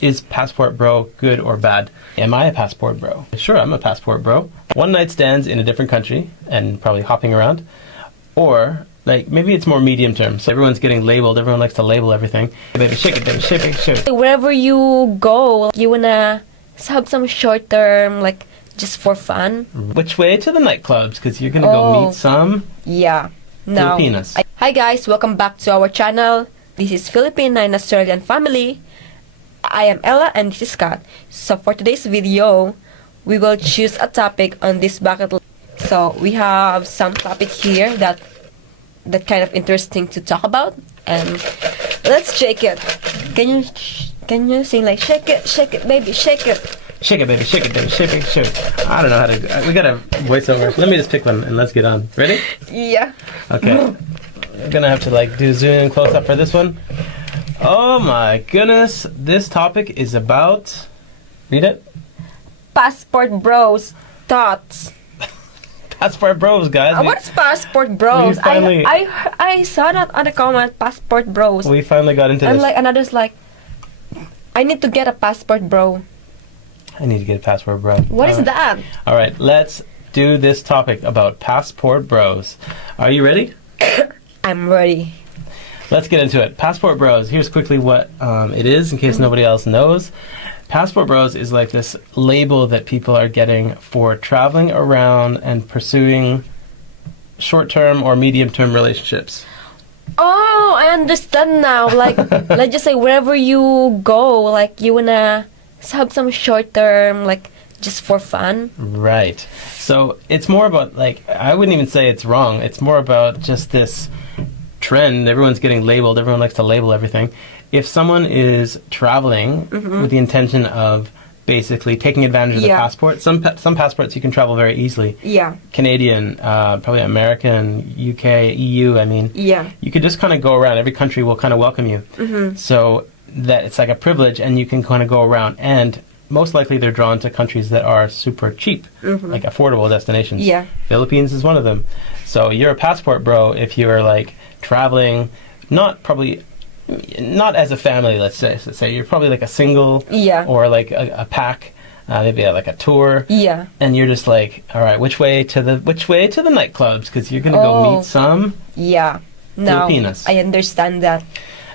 Is passport bro good or bad? Am I a passport bro? Sure, I'm a passport bro. One night stands in a different country and probably hopping around. Or, like, maybe it's more medium term. So everyone's getting labeled. Everyone likes to label everything. Baby, shake it, baby, shake it, shake it. Wherever you go, you wanna have some short term, like, just for fun. Which way to the nightclubs? Because you're going to go meet some Filipinas. Hi guys, welcome back to our channel. This is Filipina-Australian family. I am Ella and this is Scott. So for today's video, we will choose a topic on this bucket list. So we have some topic here that kind of interesting to talk about, and let's shake it. Can you sing like shake it baby, shake it. Shake it, baby, shake it, baby, shake it, shake it. I don't know how to. We got a voiceover. Let me just pick one and let's get on. Ready? Yeah. Okay. We're gonna have to like do zoom in close up for this one. Oh my goodness! This topic is about. Read it. Passport bros thoughts. Passport bros, guys. What's passport bros? I saw that on the comment. Passport bros. We finally got into this. Like another's like, I need to get a passport bro. I need to get a passport bro. What is that? All right, let's do this topic about passport bros. Are you ready? I'm ready. Let's get into it. Passport bros. Here's quickly what it is, in case nobody else knows. Passport bros is like this label that people are getting for traveling around and pursuing short-term or medium-term relationships. Oh, I understand now. Like, let's just say wherever you go, like you wanna have some short term, like just for fun. Right. So it's more about, like, I wouldn't even say it's wrong. It's more about just this trend. Everyone's getting labeled. Everyone likes to label everything. If someone is traveling with the intention of basically taking advantage of the passport, some passports you can travel very easily. Yeah. Canadian, probably American, UK, EU. I mean, you could just kind of go around. Every country will kind of welcome you. So that it's like a privilege, and you can kind of go around, and most likely they're drawn to countries that are super cheap, like affordable destinations. Yeah. Philippines is one of them. So you're a passport bro if you're like traveling, not as a family, let's say you're probably like a single, or like a pack, maybe like a tour, and you're just like, all right, which way to the nightclubs, because you're gonna go meet some Filipinas. I understand that.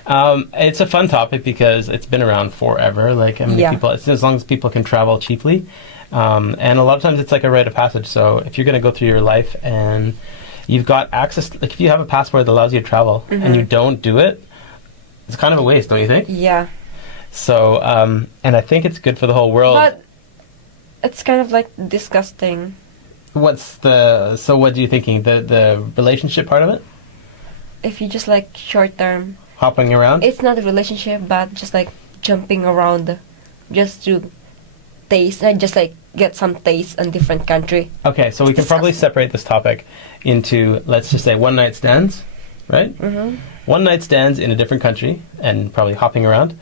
It's a fun topic because it's been around forever. Like, I mean, people, as long as people can travel cheaply, and a lot of times it's like a rite of passage. So if you're going to go through your life and you've got access, like if you have a passport that allows you to travel and you don't do it, it's kind of a waste, don't you think? Yeah. So, and I think it's good for the whole world. But it's kind of like disgusting. So what are you thinking? The relationship part of it? If you just like short term. Hopping around? It's not a relationship, but just like jumping around just to taste and just like get some taste in different country. Okay, so we can probably separate this topic into, let's just say, one night stands, right? One night stands in a different country and probably hopping around.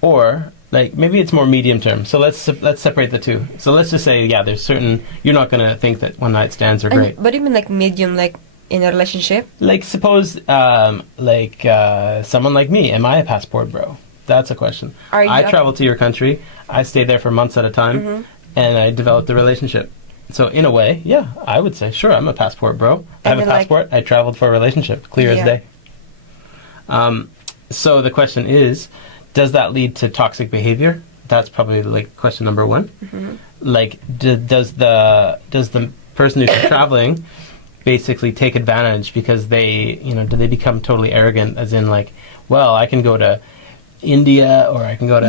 Or, like, maybe it's more medium term. So let's separate the two. So let's just say, there's certain, you're not going to think that one night stands are great. But even like medium, like in a relationship? Like, suppose, someone like me, am I a passport bro? That's a question. I travel to your country, I stay there for months at a time, and I developed a relationship. So in a way, I would say, sure, I'm a passport bro. I have a passport, I traveled for a relationship, clear as day. So the question is, does that lead to toxic behavior? That's probably like question number one. Like, does the person who's traveling basically take advantage because they, do they become totally arrogant, as in like, well, I can go to India, or I can go to,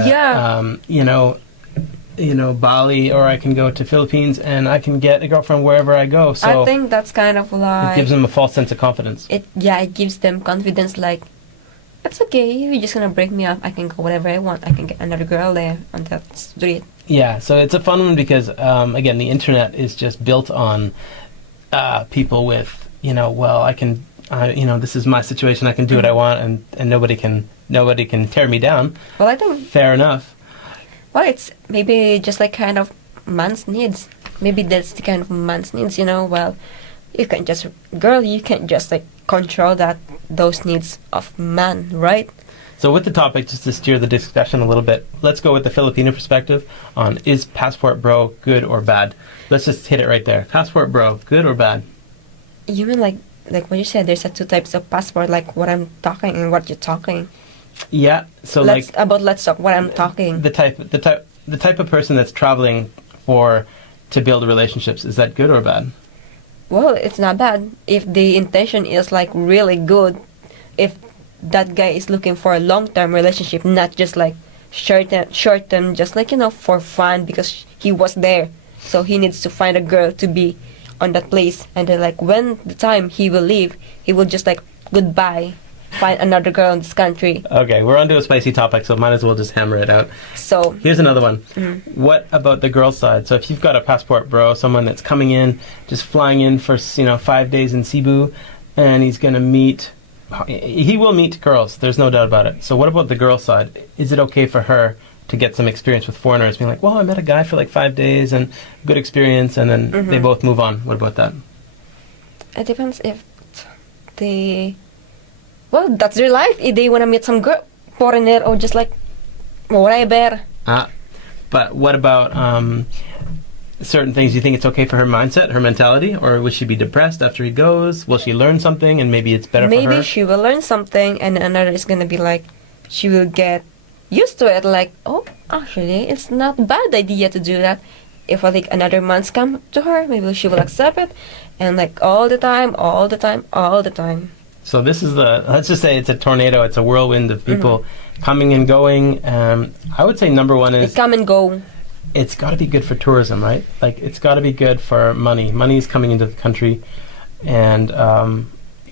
Bali, or I can go to Philippines, and I can get a girlfriend wherever I go. So I think that's kind of like, it gives them a false sense of confidence. It gives them confidence, like, it's okay, you're just gonna break me up, I can go whatever I want, I can get another girl there on that street. Yeah, so it's a fun one because, again, the internet is just built on people with, well, I can, this is my situation, I can do what I want, and nobody can tear me down. Well, I think fair enough. Well, it's maybe just like kind of man's needs. Maybe that's the kind of man's needs, well, you can't just like control those needs of man, right? So with the topic, just to steer the discussion a little bit, let's go with the Filipino perspective on is passport bro good or bad? Let's just hit it right there. Passport bro, good or bad? You mean like what you said, there's two types of passport, like what I'm talking and what you're talking. Yeah, so let's talk what I'm talking. The type of person that's traveling to build relationships, is that good or bad? Well, it's not bad if the intention is like really good. If that guy is looking for a long-term relationship, not just like short-term, just like, for fun because he was there. So he needs to find a girl to be on that place. And then like when the time he will leave, he will just like goodbye, find another girl in this country. Okay, we're onto a spicy topic, so might as well just hammer it out. So here's another one. What about the girl side? So if you've got a passport bro, someone that's coming in, just flying in for 5 days in Cebu, and he's going to meet... He will meet girls, there's no doubt about it. So what about the girl side? Is it okay for her to get some experience with foreigners, being like, well, I met a guy for like 5 days and good experience, and then they both move on? What about that? It depends if they... Well, that's their life. If they want to meet some girl, foreigner, or just like, whatever. But what about certain things? Do you think it's okay for her mindset, her mentality, or will she be depressed after he goes? Will she learn something and maybe it's better for her? Maybe she will learn something and another is going to be like, she will get used to it. Like, oh, actually, it's not a bad idea to do that. If like another month come to her, maybe she will accept it. And like all the time. So this is let's just say it's a tornado. It's a whirlwind of people coming and going. I would say number one is... They come and go. It's got to be good for tourism, right? Like, it's got to be good for money. Money is coming into the country. And,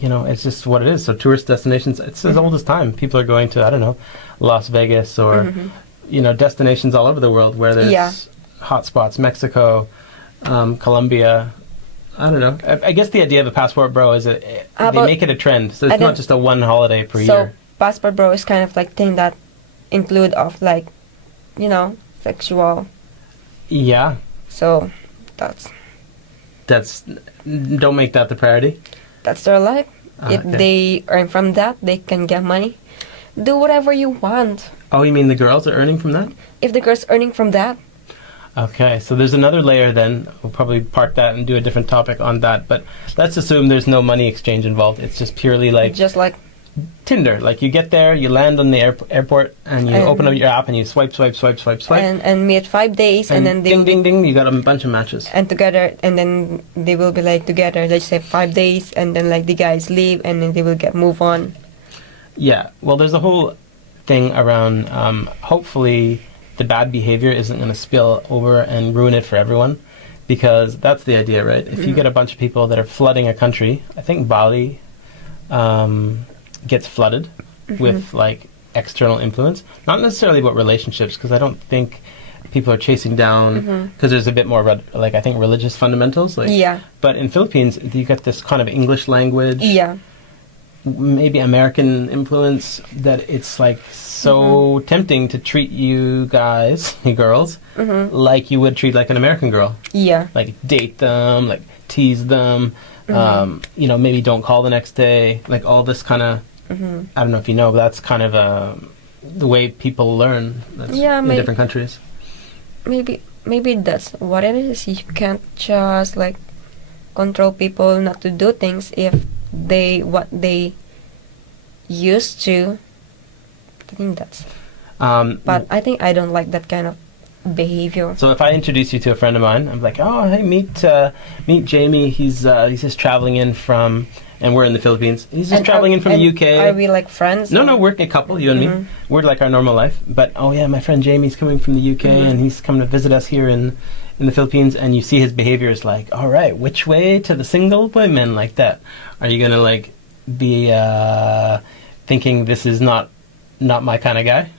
it's just what it is. So tourist destinations, it's as old as time. People are going to, I don't know, Las Vegas or, destinations all over the world where there's hot spots. Mexico, Colombia... I don't know. I guess the idea of a passport bro is that they make it a trend. So it's not just a one holiday per year. So passport bro is kind of like thing that include of like, sexual. Yeah. So that's don't make that the priority. That's their life. If they earn from that, they can get money. Do whatever you want. Oh, you mean the girls are earning from that? If the girls earning from that. Okay, so there's another layer then. We'll probably park that and do a different topic on that. But let's assume there's no money exchange involved. It's just purely like... Just like... Tinder. Like you get there, you land on the airport, and you open up your app and you swipe. And meet 5 days, and then they... Ding, you got a bunch of matches. And together, and then they will be like together, let's say 5 days, and then like the guys leave, and then they will move on. Yeah, well there's a whole thing around, hopefully... the bad behavior isn't going to spill over and ruin it for everyone, because that's the idea, right? If you get a bunch of people that are flooding a country, I think Bali gets flooded with like external influence, not necessarily about relationships, because I don't think people are chasing down, because there's a bit more like I think religious fundamentals, like but in Philippines you got this kind of English language, maybe American influence, that it's like so tempting to treat you guys, you girls, like you would treat like an American girl. Yeah. Like date them, like tease them, maybe don't call the next day, like all this kind of, I don't know if you know, but that's kind of the way people learn in different countries. Maybe that's what it is. You can't just like control people not to do things if what they used to. I think that's... but I think I don't like that kind of behavior. So if I introduce you to a friend of mine, I'm like, oh, hey, meet Jamie. He's just traveling in from... And we're in the Philippines. He's just traveling in from the UK. Are we like friends? No, we're a couple, you and me. We're like our normal life. But, oh yeah, my friend Jamie's coming from the UK and he's coming to visit us here in the Philippines. And you see his behavior is like, all right, which way to the single women, like that? Are you going to like be thinking this is not my kind of guy?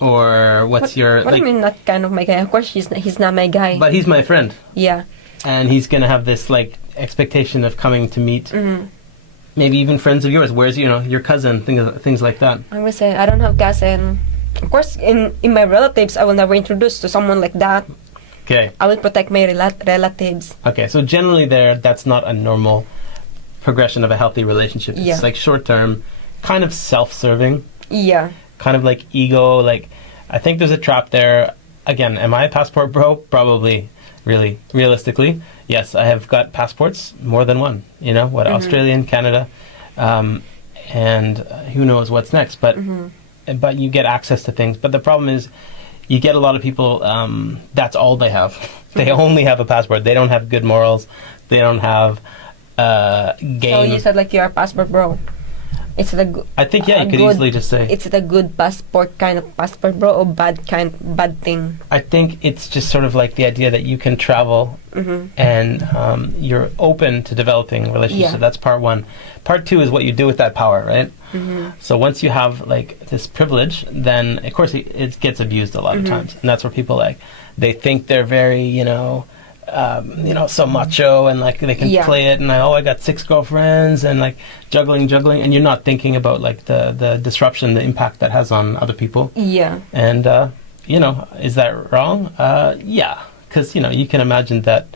Or what do you mean not kind of my guy? Of course he's not my guy. But he's my friend. Yeah. And he's going to have this like expectation of coming to meet maybe even friends of yours. Where's your cousin, things like that. I'm gonna say I don't have cousin. Of course, in my relatives, I will never introduce to someone like that. Okay. I will protect my relatives. Okay, so generally that's not a normal progression of a healthy relationship. It's like short term, kind of self-serving. Yeah. kind of like ego. Like, I think there's a trap there. Again, am I a passport bro? Probably. Really, realistically, yes, I have got passports, more than one. You know, Australian, Canada, and who knows what's next. But you get access to things. But the problem is, you get a lot of people. That's all they have. They only have a passport. They don't have good morals. They don't have game. So you said like you're a passport bro. It's the good. I think you could easily just say it's the good passport kind of passport bro or bad thing. I think it's just sort of like the idea that you can travel and you're open to developing relationships. So that's part one. Part two is what you do with that power, right? So once you have like this privilege, then of course it gets abused a lot of times, and that's where people like they think they're very so macho and like they can play it, and I got 6 girlfriends and like juggling, and you're not thinking about like the disruption, the impact that has on other people. Yeah. And is that wrong? Yeah, because you can imagine that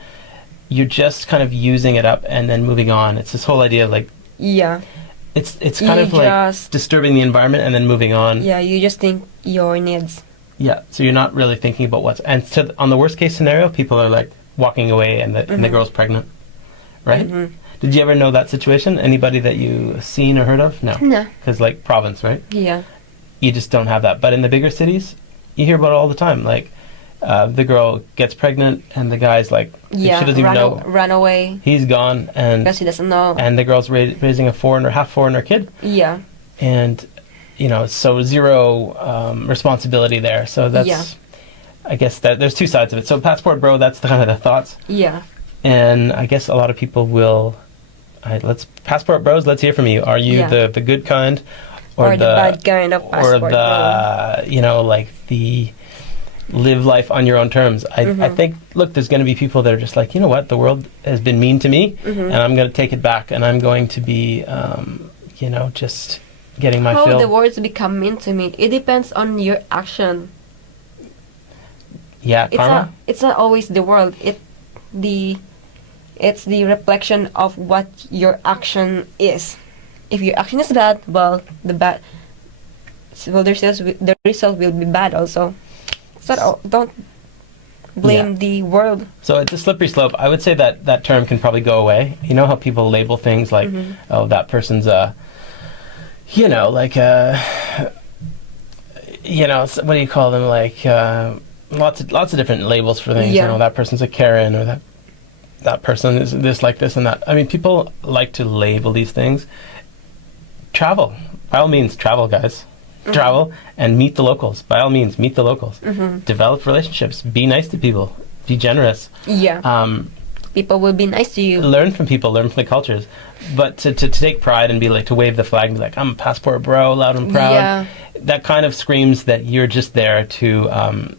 you're just kind of using it up and then moving on. It's this whole idea of like it's kind of like disturbing the environment and then moving on. Yeah, you just think your needs. Yeah, so you're not really thinking about on the worst case scenario, people are like walking away and the girl's pregnant, right? Did you ever know that situation? Anybody that you seen or heard of? No. Because like province, right? Yeah. You just don't have that. But in the bigger cities, you hear about it all the time. Like the girl gets pregnant and the guy's like, she doesn't even know. Run away. He's gone and because he doesn't know. And the girl's raising a half foreigner kid. Yeah. And so zero responsibility there. So that's. I guess that there's two sides of it. So passport bro, that's the kind of the thoughts. Yeah. And I guess a lot of people will. Passport bros. Let's hear from you. Are you the good kind, or the bad kind of passport bro? Or the like the live life on your own terms. I think. Look, there's going to be people that are just like, you know what, the world has been mean to me, and I'm going to take it back, and I'm going to be, just getting my fill. How the words become mean to me? It depends on your action. Yeah, karma. It's not always the world. It's the reflection of what your action is. If your action is bad, well, the result will be bad also. So don't blame the world. So it's a slippery slope. I would say that term can probably go away. You know how people label things like, oh, that person's what do you call them? Like. Lots of different labels for things. That person's a Karen, or that person is this, like this, and that. I mean, people like to label these things. Travel, by all means, travel, guys. Travel and meet the locals. By all means, meet the locals. Develop relationships. Be nice to people. Be generous. Yeah. People will be nice to you. Learn from people. Learn from the cultures. But to take pride and be like, to wave the flag and be like, I'm a passport bro, loud and proud. Yeah. That kind of screams that you're just there to.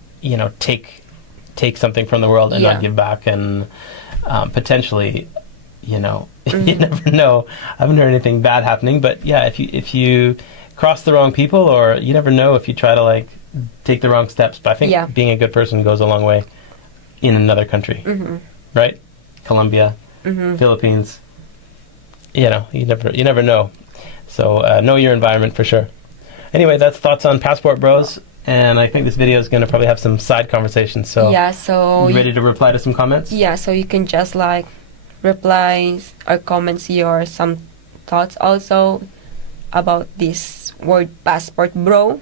Take something from the world and not give back, and potentially, you never know. I haven't heard anything bad happening, but yeah, if you cross the wrong people, or you never know if you try to like take the wrong steps. But I think being a good person goes a long way in another country, right? Colombia, Philippines. You never know. So know your environment for sure. Anyway, that's thoughts on passport bros. And I think this video is going to probably have some side conversations. So you ready to reply to some comments? Yeah, so you can just like reply or comments your some thoughts also about this word passport bro.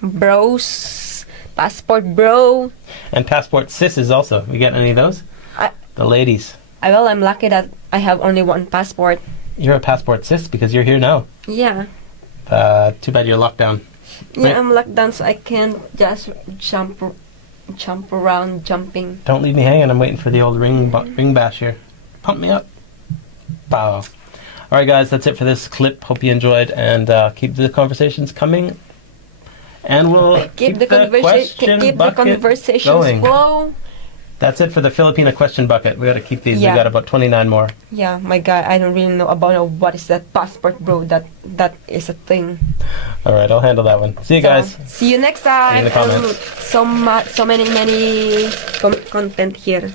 Bros. Passport bro. And passport sis also. We get any of those? The ladies. I'm lucky that I have only one passport. You're a passport sis because you're here now. Yeah. Too bad you're locked down. Yeah, I'm locked down, so I can't just jump around jumping. Don't leave me hanging. I'm waiting for the old ring bash here. Pump me up. Pow. All right, guys, that's it for this clip. Hope you enjoyed, and keep the conversations coming. And we'll keep the conversations going. Flow. That's it for the Filipina question bucket. We got to keep these. Yeah. We got about 29 more. Yeah, my God, I don't really know about what is that passport, bro. That is a thing. All right, I'll handle that one. See you guys. See you next time. See you in the comments. So many content here.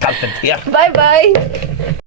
Content here. Bye bye.